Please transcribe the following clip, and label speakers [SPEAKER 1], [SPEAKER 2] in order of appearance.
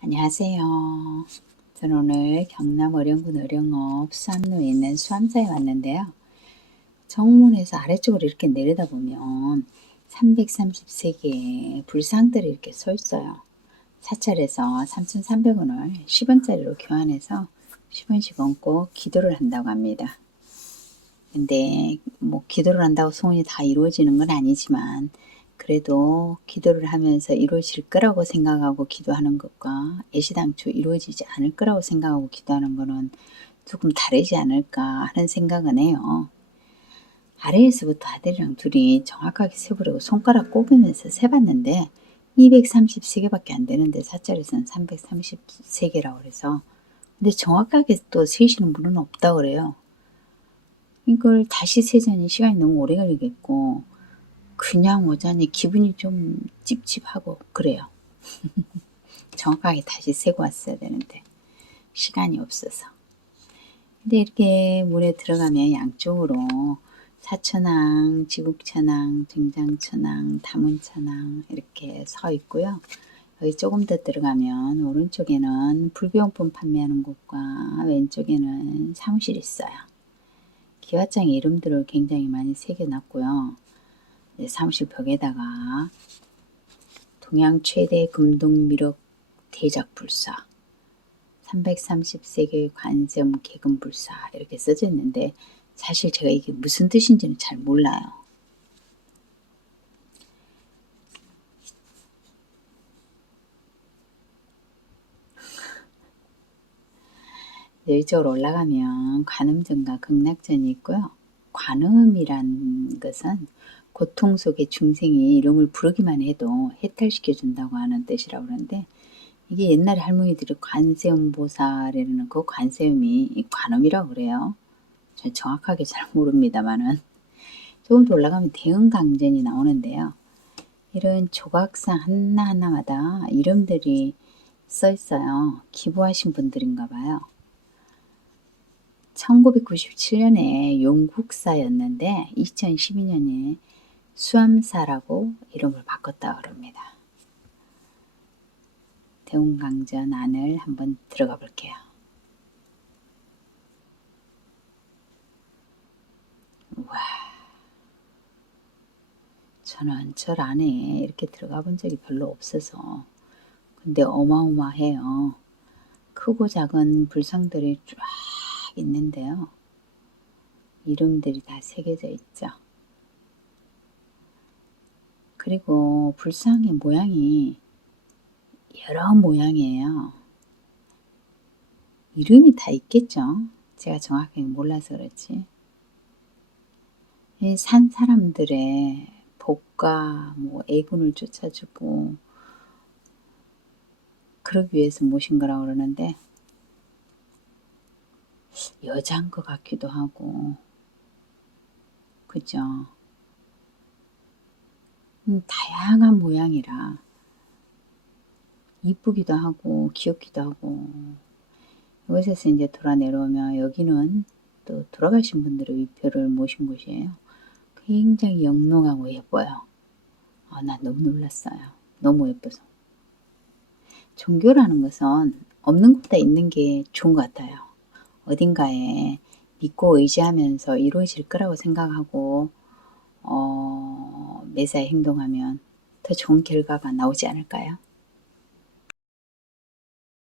[SPEAKER 1] 안녕하세요. 저는 오늘 경남 어령군 어령읍 수암로에 있는 수암사에 왔는데요. 정문에서 아래쪽으로 이렇게 내려다보면 333개의 불상들이 이렇게 서 있어요. 사찰에서 3,300원을 10원짜리로 교환해서 10원씩 얹고 기도를 한다고 합니다. 근데 뭐 기도를 한다고 소원이 다 이루어지는 건 아니지만 그래도 기도를 하면서 이루어질 거라고 생각하고 기도하는 것과 애시당초 이루어지지 않을 거라고 생각하고 기도하는 거는 조금 다르지 않을까 하는 생각은 해요. 아래에서부터 아들이랑 둘이 정확하게 세보려고 손가락 꼽으면서 세봤는데 233개밖에 안 되는데 사찰에서는 333개라고 그래서 근데 정확하게 또 세시는 분은 없다 그래요. 이걸 다시 세자니 시간이 너무 오래 걸리겠고 그냥 오자니 기분이 좀 찝찝하고 그래요. 정확하게 다시 세고 왔어야 되는데 시간이 없어서. 근데 이렇게 물에 들어가면 양쪽으로 사천왕, 지국천왕, 정장천왕, 다문천왕 이렇게 서 있고요. 여기 조금 더 들어가면 오른쪽에는 불교용품 판매하는 곳과 왼쪽에는 사무실이 있어요. 기와장 이름들을 굉장히 많이 새겨놨고요. 네, 사무실 벽에다가 동양 최대 금동 미륵 대작 불사 330세계 관점 개금 불사 이렇게 써져 있는데 사실 제가 이게 무슨 뜻인지는 잘 몰라요. 이쪽으로 올라가면 관음전과 극락전이 있고요. 관음이란 것은 고통 속에 중생이 이름을 부르기만 해도 해탈시켜 준다고 하는 뜻이라고 그러는데 이게 옛날에 할머니들이 관세음 보살이라는 그 관세음이 관음이라고 그래요. 저 정확하게 잘 모릅니다만은 조금 더 올라가면 대응강전이 나오는데요. 이런 조각상 하나하나마다 이름들이 써 있어요. 기부하신 분들인가 봐요. 1997년에 용국사였는데 2012년에 수암사라고 이름을 바꿨다 그럽니다. 대웅강전 안을 한번 들어가 볼게요. 와, 저는 절 안에 이렇게 들어가 본 적이 별로 없어서 근데 어마어마해요. 크고 작은 불상들이 쫙 있는데요. 이름들이 다 새겨져 있죠. 그리고 불상의 모양이 여러 모양이에요. 이름이 다 있겠죠. 제가 정확하게 몰라서 그렇지. 산 사람들의 복과 뭐 애군을 쫓아주고 그러기 위해서 모신 거라고 그러는데 여자인 것 같기도 하고 그죠? 음, 다양한 모양이라 이쁘기도 하고 귀엽기도 하고 이곳에서 이제 돌아 내려오면 여기는 또 돌아가신 분들의 위표를 모신 곳이에요. 굉장히 영롱하고 예뻐요. 아, 나 너무 놀랐어요. 너무 예뻐서. 종교라는 것은 없는 것보다 있는 게 좋은 것 같아요. 어딘가에 믿고 의지하면서 이루어질 거라고 생각하고 어, 매사에 행동하면 더 좋은 결과가 나오지 않을까요?